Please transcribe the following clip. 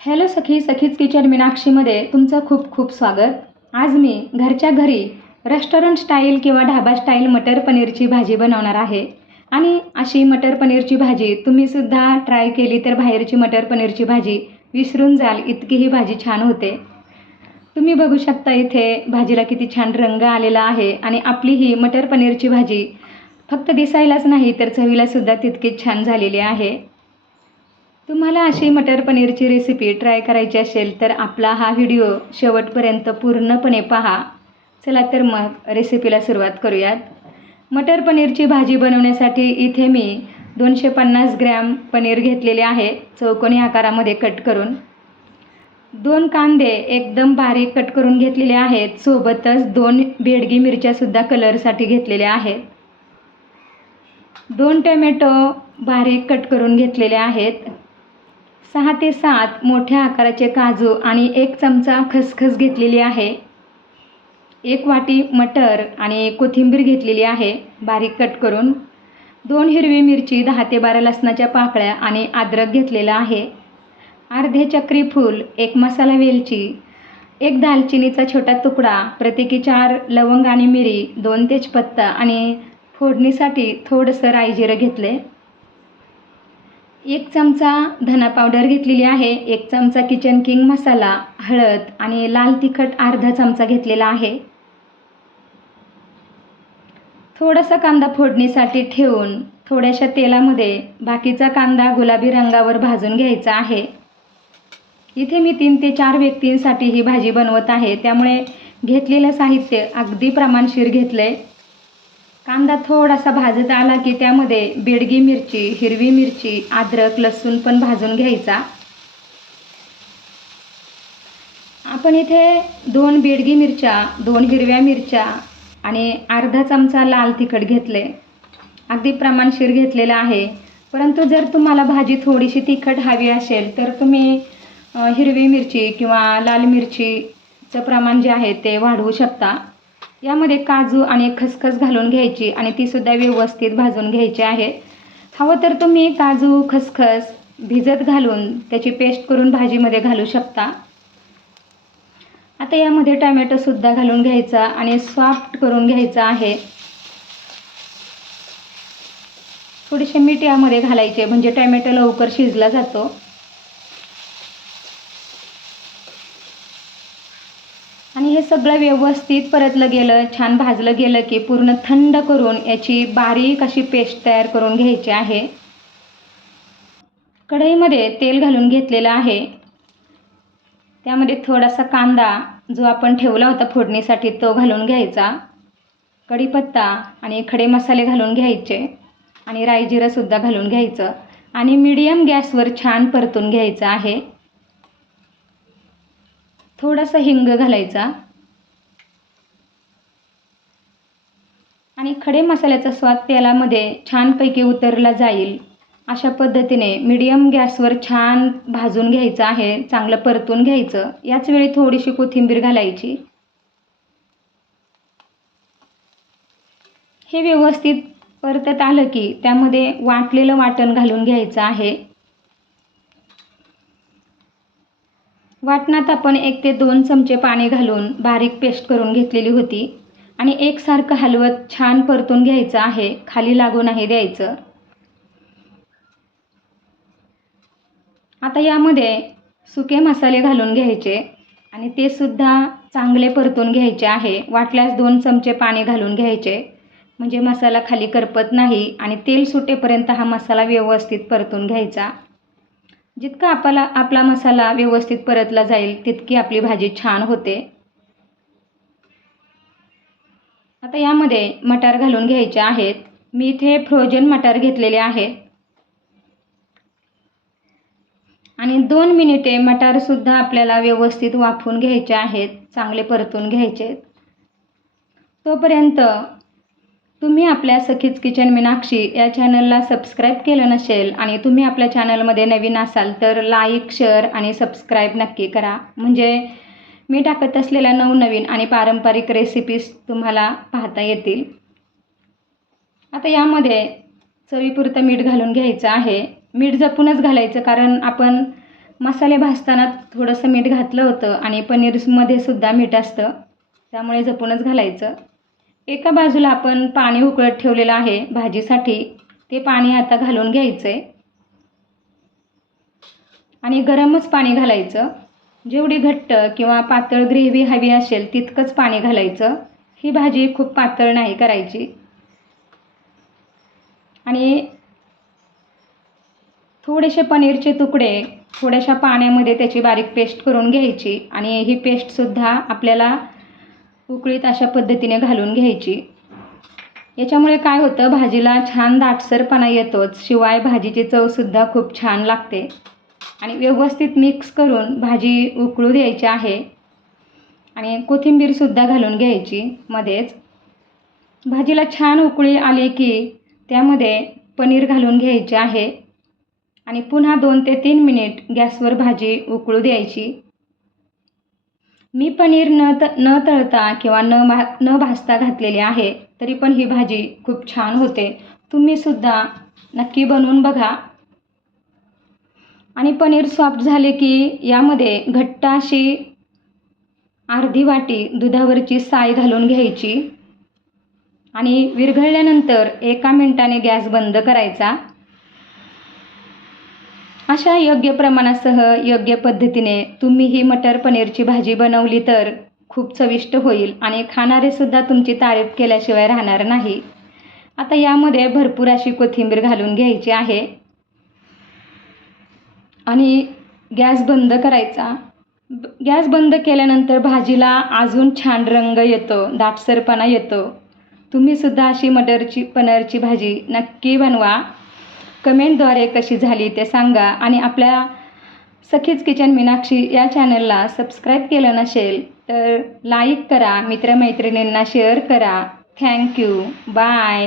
Hello सखी सखीच kitchen मीनाक्षीमध्ये तुमचं खूप खूप स्वागत. आज मी घरच्या घरी रेस्टॉरंट स्टाईल किंवा ढाबा स्टाईल मटर पनीरची भाजी बनवणार आहे. आणि अशी मटर पनीरची भाजी तुम्हीसुद्धा ट्राय केली तर बाहेरची मटर पनीरची भाजी विसरून जाल इतकी ही भाजी छान होते. तुम्ही बघू शकता इथे भाजीला किती छान रंग आलेला आहे आणि आपली ही मटर पनीरची भाजी फक्त दिसायलाच नाही तर चवीलासुद्धा तितकीच छान झालेली आहे. तुम्हाला अशी मटर पनीरची रेसिपी ट्राय करायची असेल तर आपला हा व्हिडिओ शेवटपर्यंत पूर्णपणे पहा. चला तर मग रेसिपीला सुरुवात करूयात. मटर पनीरची भाजी बनवण्यासाठी इथे मी दोनशे पन्नास ग्रॅम पनीर घेतलेले आहे. चौकोनी आकारामध्ये कट करून. दोन कांदे एकदम बारीक कट करून घेतलेले आहेत. सोबतच दोन बेडगी मिरच्यासुद्धा कलरसाठी घेतलेल्या आहेत. दोन टोमॅटो बारीक कट करून घेतलेले आहेत. सहा ते सात मोठ्या आकाराचे काजू आणि एक चमचा खसखस घेतलेली आहे. एक वाटी मटर आणि कोथिंबीर घेतलेली आहे बारीक कट करून. दोन हिरवी मिरची दहा ते बारा लसणाच्या पाकळ्या आणि अद्रक घेतलेला आहे. अर्धे चक्री फूल एक मसाला वेलची एक दालचिनीचा छोटा तुकडा प्रत्येकी चार लवंग आणि मिरी दोन तेजपत्ता आणि फोडणीसाठी थोडंसं राई जिरं घेतले एक चमचा धना पावडर घेतलेली आहे एक चमचा किचन किंग मसाला हळद आणि लाल तिखट अर्धा चमचा घेतलेला आहे. थोडासा कांदा फोडणीसाठी ठेवून थोड्याशा तेलामध्ये बाकीचा कांदा गुलाबी रंगावर भाजून घ्यायचा आहे. इथे मी तीन ते चार व्यक्तींसाठी ही भाजी बनवत आहे त्यामुळे घेतलेलं साहित्य अगदी प्रमाणशीर घेतलं आहे कांदा थोडासा भाजत आला की त्यामध्ये बेडगी मिरची हिरवी मिरची अद्रक लसूण पण भाजून घ्यायचा. आपण इथे दोन बेडगी मिरच्या दोन हिरव्या मिरच्या आणि अर्धा चमचा लाल तिखट घेतले. अगदी प्रमाणशीर घेतलेलं आहे. परंतु जर तुम्हाला भाजी थोडीशी तिखट हवी असेल तर तुम्ही हिरवी मिरची किंवा लाल मिरचीचं प्रमाण जे आहे ते वाढवू शकता. यामध्ये काजू आणि खसखस घालून घ्यायची आणि तीसुद्धा व्यवस्थित भाजून घ्यायची आहे. हवं तर तुम्ही काजू खसखस भिजत घालून त्याची पेस्ट करून भाजीमध्ये घालू शकता. आता यामध्ये टमॅटोसुद्धा घालून घ्यायचा आणि सॉफ्ट करून घ्यायचा आहे. थोडेसे मीठ यामध्ये घालायचे म्हणजे टमॅटो लवकर शिजला जातो. हे सगळं व्यवस्थित परतलं गेलं छान भाजलं गेलं की पूर्ण थंड करून याची बारीक अशी पेस्ट तयार करून घ्यायची आहे. कढईमध्ये तेल घालून घेतलेलं आहे. त्यामध्ये थोडासा कांदा जो आपण ठेवला होता फोडणीसाठी तो घालून घ्यायचा. कढीपत्ता आणि खडे मसाले घालून घ्यायचे आणि राईजिरंसुद्धा घालून घ्यायचं. आणि मीडियम गॅसवर छान परतून घ्यायचं आहे. थोडासा हिंग घालायचा. आणि खडे मसाल्याचा स्वाद तेलामध्ये छानपैकी उतरला जाईल. अशा पद्धतीने मीडियम गॅसवर छान भाजून घ्यायचं आहे चांगलं परतून घ्यायचं. याच वेळी थोडीशी कोथिंबीर घालायची. हे व्यवस्थित परतत आलं की त्यामध्ये वाटलेलं वाटण घालून घ्यायचं आहे. वाटणात आपण एक ते दोन चमचे पाणी घालून बारीक पेस्ट करून घेतलेली होती. आणि एकसारखं हलवत छान परतून घ्यायचं आहे. खाली लागू नाही द्यायचं. आता यामध्ये सुके मसाले घालून घ्यायचे. आणि ते सुद्धा चांगले परतून घ्यायचे आहे. वाटल्यास दोन चमचे पाणी घालून घ्यायचे. म्हणजे मसाला खाली करपत नाही आणि तेल सुटेपर्यंत हा मसाला व्यवस्थित परतून घ्यायचा. जितका आपला आपला मसाला व्यवस्थित परतला जाईल तितकी आपली भाजी छान होते. आता यामध्ये मटार घालून घ्यायचे आहेत. मी इथे फ्रोजन मटार घेतलेले आहेत. आणि दोन मिनिटे मटारसुद्धा आपल्याला व्यवस्थित वाफून घ्यायचे आहेत चांगले परतून घ्यायचे तोपर्यंत तुम्ही आपल्या सखीच किचन मीनाक्षी या चॅनलला सबस्क्राईब केलं नसेल आणि तुम्ही आपल्या चॅनलमध्ये नवीन असाल तर लाईक शेअर आणि सबस्क्राईब नक्की करा. म्हणजे मी टाकत असलेल्या नवनवीन आणि पारंपरिक रेसिपीज तुम्हाला पाहता येतील. आता यामध्ये चवीपुरतं मीठ घालून घ्यायचं आहे. मीठ जपूनच घालायचं कारण आपण मसाले भाजताना थोडंसं मीठ घातलं होतं आणि पनीरमध्ये सुद्धा मीठ असतं. त्यामुळे जपूनच घालायचं. एका बाजूला आपण पाणी उकळत ठेवलेलं आहे भाजीसाठी. ते पाणी आता घालून घ्यायचं आहे आणि गरमच पाणी घालायचं. जेवढी घट्ट किंवा पातळ ग्रेव्ही हवी असेल तितकंच पाणी घालायचं. ही भाजी खूप पातळ नाही करायची. आणि थोडेसे पनीरचे तुकडे थोड्याशा पाण्यामध्ये त्याची बारीक पेस्ट करून घ्यायची. आणि ही पेस्टसुद्धा आपल्याला उकळीत अशा पद्धतीने घालून घ्यायची. याच्यामुळे काय होतं भाजीला छान दाटसरपणा येतोच शिवाय भाजीची चवसुद्धा खूप छान लागते. आणि व्यवस्थित मिक्स करून भाजी उकळू द्यायची आहे. आणि कोथिंबीरसुद्धा घालून घ्यायची मध्येच. भाजीला छान उकळी आली की त्यामध्ये पनीर घालून घ्यायचे आहे. आणि पुन्हा दोन ते तीन मिनिट गॅसवर भाजी उकळू द्यायची. मी पनीर न त न तळता किंवा न भा न भाजता घातलेली आहे तरी पण ही भाजी खूप छान होते. तुम्हीसुद्धा नक्की बनवून बघा. आणि पनीर सॉफ्ट झाले की यामध्ये घट्ट अशी अर्धी वाटी दुधावरची साय घालून घ्यायची. आणि विरघळल्यानंतर एका मिनटाने गॅस बंद करायचा. अशा योग्य प्रमाणासह योग्य पद्धतीने तुम्ही ही मटर पनीरची भाजी बनवली तर खूप चविष्ट होईल आणि खाणारेसुद्धा तुमची तारीफ केल्याशिवाय राहणार नाही. आता यामध्ये भरपूर अशी कोथिंबीर घालून घ्यायची आहे. आणि गॅस बंद करायचा. गॅस बंद केल्यानंतर भाजीला अजून छान रंग येतो दाटसरपणा येतो. तुम्हीसुद्धा अशी मटरची पनीरची भाजी नक्की बनवा. कमेंटद्वारे कशी झाली ते सांगा आणि आपल्या सखीच किचन मीनाक्षी या चॅनलला सबस्क्राईब केलं नसेल तर लाईक करा मित्रमैत्रिणींना शेअर करा. Thank you bye.